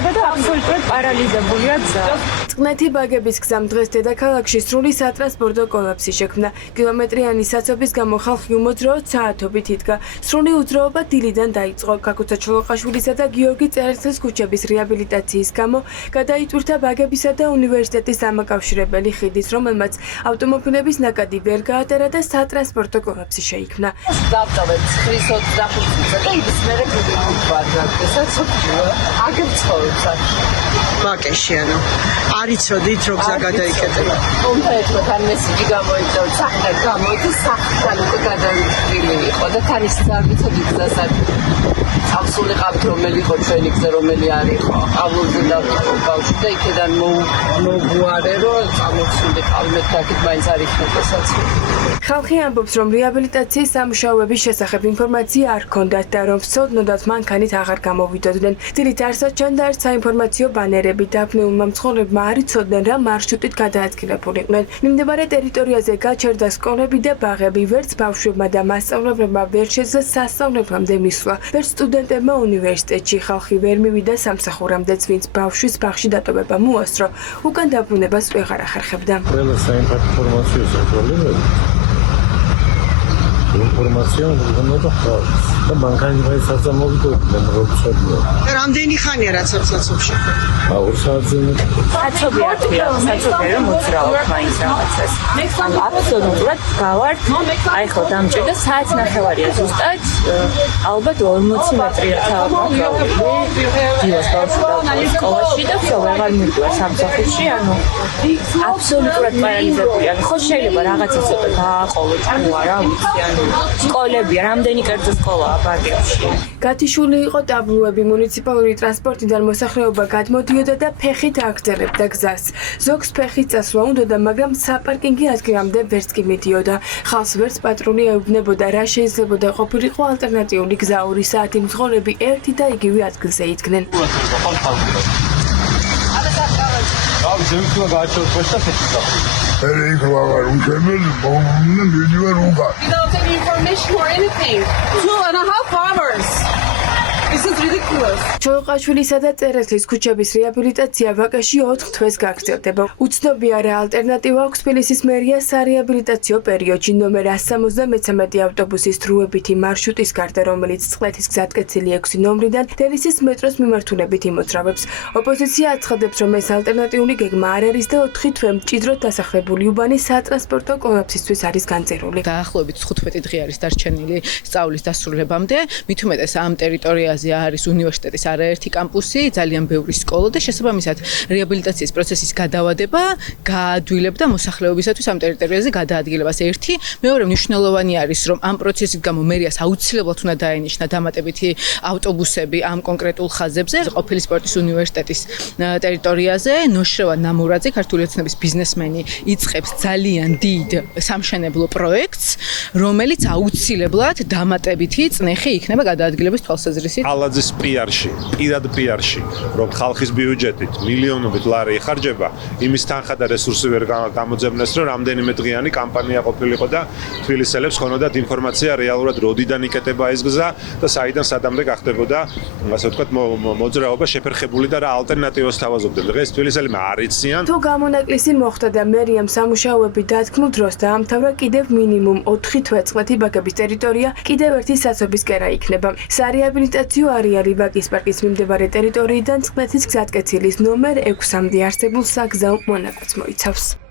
ხდება და აბსოლუტურად პარალიზებულია გზა. წყნეთი ბაგების გზამ დღეს დედაქალაქში სრული სატრანსპორტო კოლაფსი შექმნა. კილომეტრიანი საცობის გამო ხალხი უმოძრაოდ საათობით იდგა. სრული უძრაობა დილიდან დაიწყო. კაკუცა ჩოლოყაშვილისა და გიორგი წერეთლის ქუჩების რეაბილიტაციის გამო გადაიტვირთა ბაგებისა და უნივერსიტეტის დამაკავშირებელი ხიდის, რომელმაც ავტომობილების ნაკადი ვერ გაატარა და სატრანსპორტო კოლაფსი შეიქმნა. დავტოვეთ 25 და იმის მერე გვიგვარდა. აგებცხოვოთ ბაკეში ანუ არ იცოდით რომ გზა გადაიკეტება. კონკრეტულად ამ მესიჯი გამოიწევთ საერთოდ გამოიწევთ საერთოდ უკვე გადავიწყილი იყო და თან ის არ ვიცოდით გზასაც აბსოლუტურად ყავთ რომელი იყო ჩვენი გზა რომელი არ იყო. აბლოზე დავტოვო ბავშვი და იქიდან მოგვარე რომ წამოსული ყავმეთ დაკით მაინც არ იქნება საცი. ხალხი ამბობს რომ რეაბილიტაციის სამუშაოების შესახებ ინფორმაცია არ ჰქონდათ და რომ სცოდნოდათ მანქანით აღარ გამოვიდოდნენ. დილით არსად ჩანდა ერთ საინფორმაციო ბანერები დაფნეულმა მცხოვრებმა არ იცოდნენ რა მარშრუტით გადაადგილებულიყვნენ. მიმდებარე ტერიტორიაზე გაჩერდა სკოლები და ბაღები, ვერც ბავშვებმა და მასწავლებლებმა ვერ შეძლეს სასწავლებლამდე მისვლა. ვერც სტუდენტებმა უნივერსიტეტში ხალხი ვერ მივიდა სამსახურამდეც, ვინც ბავშვის ბაღში დატოვება მოასწრო, უკან დაბრუნებას ვეღარ ახერხებდა. ყველა საინფორმაციო საშუალებები ინფორმაცია უნდა ჰყავს და მანქანის მაინც არ მოვიდოდნენ როცა რამდენი ხანია რაც ამ საცობში ხარ? 2 საათზე საცობი არქია, საცობი რომ მოძრაობ მაინც რაღაცას. აბსოლუტურად გავართ, აი ხო დამჭირდა საათი ნახევარია ზუსტად, ალბათ 40 მეტრია თავგავი. დილას ბავშვი დავტოვე სკოლაში და ხო ვეღარ მივიდა სამსახურში, ანუ აბსოლუტურად პარალიზებულია. ხო შეიძლება რაღაცა ცოტა დააყოლო თუ არა, ვიცი ანუ სკოლები, რამდენი კერძო სკოლაა ბაგებში. გათიშული იყო ტაბლოები, მუნიციპალური ტრანსპორტიდან მოსახლეობა გადმოდიოდა და ფეხით აგრძელებდა გზას. ზოგს ფეხით წასვლა უნდოდა, მაგრამ საპარკინგი ადგილამდე ვერც კი მიდიოდა. ხალხს ვერც პატრული ეუბნებოდა, რა შეიძლებოდა ყოფილიყო ალტერნატიული გზა 2 საათი მძღოლები ერთი და იგივე ადგილზე იდგნენ. Without any information or anything. 2.5 hours. This is ridiculous. ჩოლოყაშვილისა და წერეთლის ქუჩების რეაბილიტაცია ვაკეში 4 თვეს გაგრძელდება. უცნობია რა ალტერნატივა აქვს თბილისის მერიას სარეაბილიტაციო პერიოდში. ნომერ 173 ავტობუსის დროებითი მარშრუტის გარდა, რომელიც წყლეთის გზატკეცილი 6 ნომრიდან თბილისის მეტროს მიმართულებით იმოძრავებს. ოპოზიცია აცხადებს, რომ ეს ალტერნატიული გეგმა არ არის და 4 თვე მჭიდროდ დასახლებული უბანი სატრანსპორტო კოლაფსისთვის არის განწერული. დაახლოებით 15 დღე არის დარჩენილი სწავლის დასრულებამდე. მით უმეტეს ამ ტერიტორიაზე არის უნივერსიტეტის არაერთი კამპუსი, ძალიან ბევრი სკოლა და შესაბამისად რეაბილიტაციის პროცესის გადავადება გაადვილებდა მოსახლეობისათვის ამ ტერიტორიაზე გადაადგილებას. ერთი, მეორე მნიშვნელოვანი არის, რომ ამ პროცესის გამო მერიას აუცილებლად უნდა დაენიშნა დამატებითი ავტობუსები ამ კონკრეტულ ხაზებზე. ყოფილი სპორტის უნივერსიტეტის ტერიტორიაზე ნოშრევა ნამურაძე, ქართული ოცნების ბიზნესმენი, იწყებს ძალიან დიდ სამშენებლო პროექტს, რომელიც აუცილებლად დამატებითი წნეხი იქნება გადაადგილების თვალსაზრისით. ალაძის პიარში, პირად პიარში, რომ ხალხის ბიუჯეტით მილიონობით ლარი იხარჯება, იმის თანხა და რესურსი ვერ გამოძებნეს, რომ რამდენიმე დღიანი კამპანია ყოფილიყო და თბილისელებს ხონოდათ ინფორმაცია რეალურად როდიდან იკეტება ეს გზა და საიდან სადამდე გახდებოდა, ასე ვთქვათ, მოძრაობა შეფერხებული და რა ალტერნატივას თავაზობდნენ. დღეს თბილისელებმა არ იციან. თუ გამონაკლისი მოხდა და მერიამ სამუშაოები დათქმულ დროს დაამთავრა, კიდევ მინიმუმ 4 თვე წყლეთი ბაგების ტერიტორია კიდევ ერთი საცობის კერა იქნება. სარეაბილიტაციო არეალი ვაკის პარკის მიმდებარე ტერიტორიიდან წყლეთის გზატკეცილის ნომერ 6-მდე არსებულ საგზაო მონაკვეთს მოიცავს.